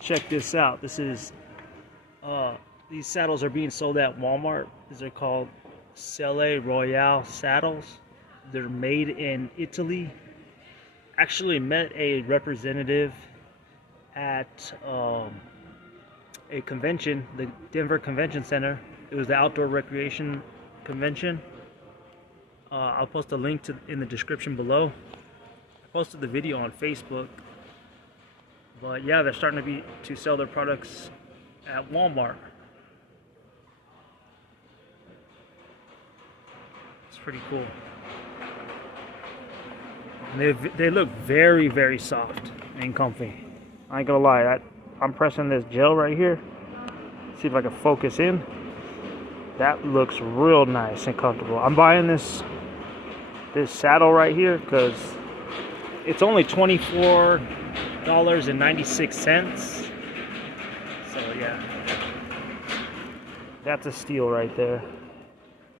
check this out. This is these saddles are being sold at Walmart. These are called Selle Royale saddles. They're made in Italy. Actually met a representative at a convention, the Denver Convention Center. It was the Outdoor Recreation Convention. I'll post a link in the description below. I posted the video on Facebook. But yeah, they're starting to sell their products at Walmart. It's pretty cool. And they look very, very soft and comfy. I ain't gonna lie, I'm pressing this gel right here. See if I can focus in. That looks real nice and comfortable. I'm buying this saddle right here because it's only $24.96. So yeah, that's a steal right there.